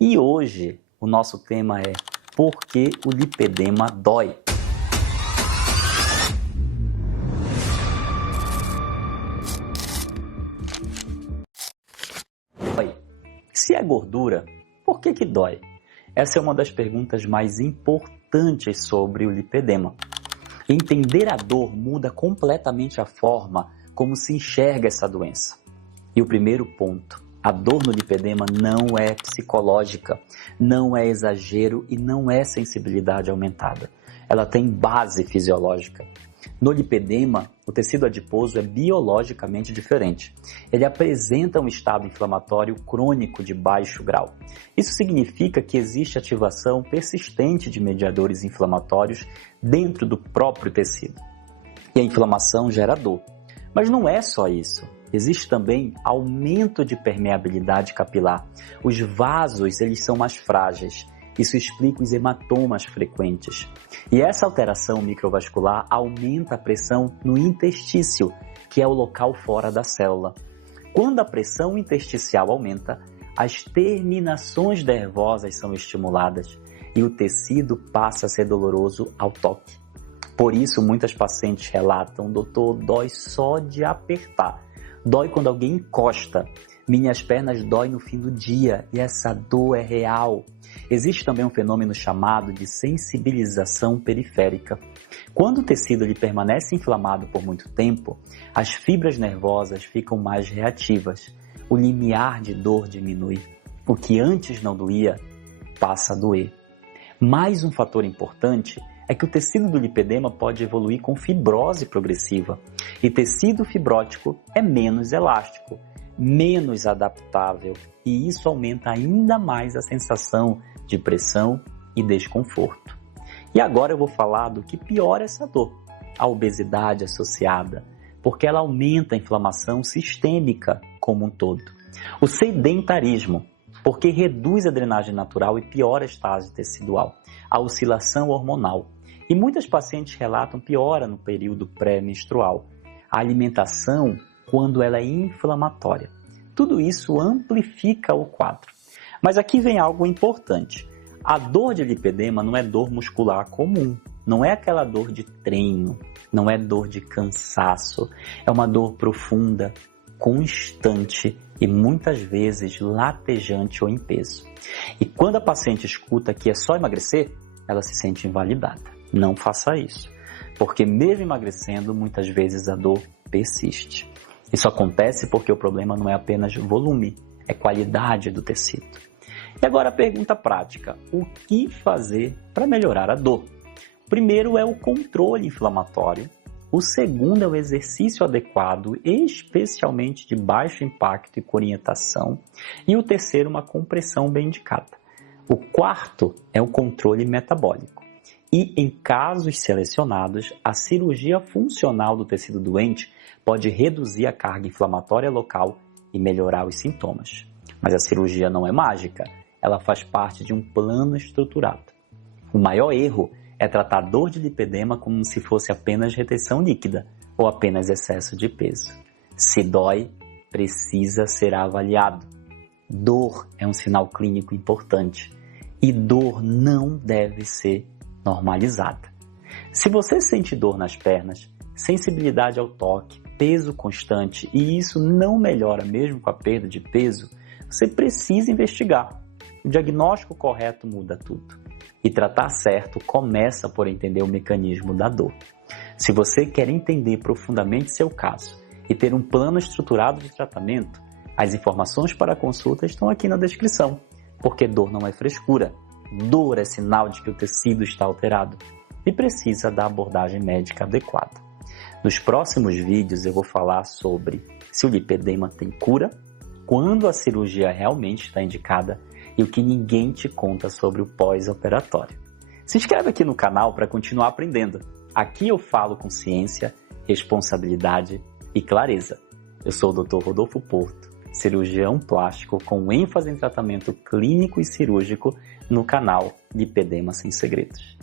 E hoje o nosso tema é por que o lipedema dói? Se é gordura, por que dói? Essa é uma das perguntas mais importantes sobre o lipedema. Entender a dor muda completamente a forma como se enxerga essa doença. E o primeiro ponto, a dor no lipedema não é psicológica, não é exagero e não é sensibilidade aumentada. Ela tem base fisiológica. No lipedema, o tecido adiposo é biologicamente diferente. Ele apresenta um estado inflamatório crônico de baixo grau. Isso significa que existe ativação persistente de mediadores inflamatórios dentro do próprio tecido. E a inflamação gera dor. Mas não é só isso. Existe também aumento de permeabilidade capilar. Os vasos, eles são mais frágeis. Isso explica os hematomas frequentes. E essa alteração microvascular aumenta a pressão no interstício, que é o local fora da célula. Quando a pressão intersticial aumenta, as terminações nervosas são estimuladas e o tecido passa a ser doloroso ao toque. Por isso, muitas pacientes relatam: doutor, dói só de apertar. Dói quando alguém encosta. Minhas pernas doem no fim do dia e essa dor é real. Existe também um fenômeno chamado de sensibilização periférica. Quando o tecido ele permanece inflamado por muito tempo, as fibras nervosas ficam mais reativas. O limiar de dor diminui. O que antes não doía, passa a doer. Mais um fator importante é que o tecido do lipedema pode evoluir com fibrose progressiva. E tecido fibrótico é menos elástico, menos adaptável, e isso aumenta ainda mais a sensação de pressão e desconforto. E agora eu vou falar do que piora essa dor, a obesidade associada, porque ela aumenta a inflamação sistêmica como um todo. O sedentarismo, porque reduz a drenagem natural e piora a estase tecidual. A oscilação hormonal. E muitas pacientes relatam piora no período pré-menstrual. A alimentação, quando ela é inflamatória. Tudo isso amplifica o quadro. Mas aqui vem algo importante. A dor de lipedema não é dor muscular comum. Não é aquela dor de treino. Não é dor de cansaço. É uma dor profunda, constante e muitas vezes latejante ou em peso. E quando a paciente escuta que é só emagrecer, ela se sente invalidada. Não faça isso, porque mesmo emagrecendo, muitas vezes a dor persiste. Isso acontece porque o problema não é apenas volume, é qualidade do tecido. E agora a pergunta prática: o que fazer para melhorar a dor? O primeiro é o controle inflamatório. O segundo é o exercício adequado, especialmente de baixo impacto e com orientação. E o terceiro, uma compressão bem indicada. O quarto é o controle metabólico. E em casos selecionados, a cirurgia funcional do tecido doente pode reduzir a carga inflamatória local e melhorar os sintomas. Mas a cirurgia não é mágica, ela faz parte de um plano estruturado. O maior erro é tratar a dor de lipedema como se fosse apenas retenção líquida ou apenas excesso de peso. Se dói, precisa ser avaliado. Dor é um sinal clínico importante e dor não deve ser normalizada. Se você sente dor nas pernas, sensibilidade ao toque, peso constante e isso não melhora mesmo com a perda de peso, você precisa investigar. O diagnóstico correto muda tudo. E tratar certo começa por entender o mecanismo da dor. Se você quer entender profundamente seu caso e ter um plano estruturado de tratamento, as informações para a consulta estão aqui na descrição, porque dor não é frescura. Dor é sinal de que o tecido está alterado e precisa da abordagem médica adequada. Nos próximos vídeos eu vou falar sobre se o lipedema tem cura, quando a cirurgia realmente está indicada e o que ninguém te conta sobre o pós-operatório. Se inscreve aqui no canal para continuar aprendendo. Aqui eu falo com ciência, responsabilidade e clareza. Eu sou o Dr. Rodolfo Porto, cirurgião plástico com ênfase em tratamento clínico e cirúrgico no canal Lipedema Sem Segredos.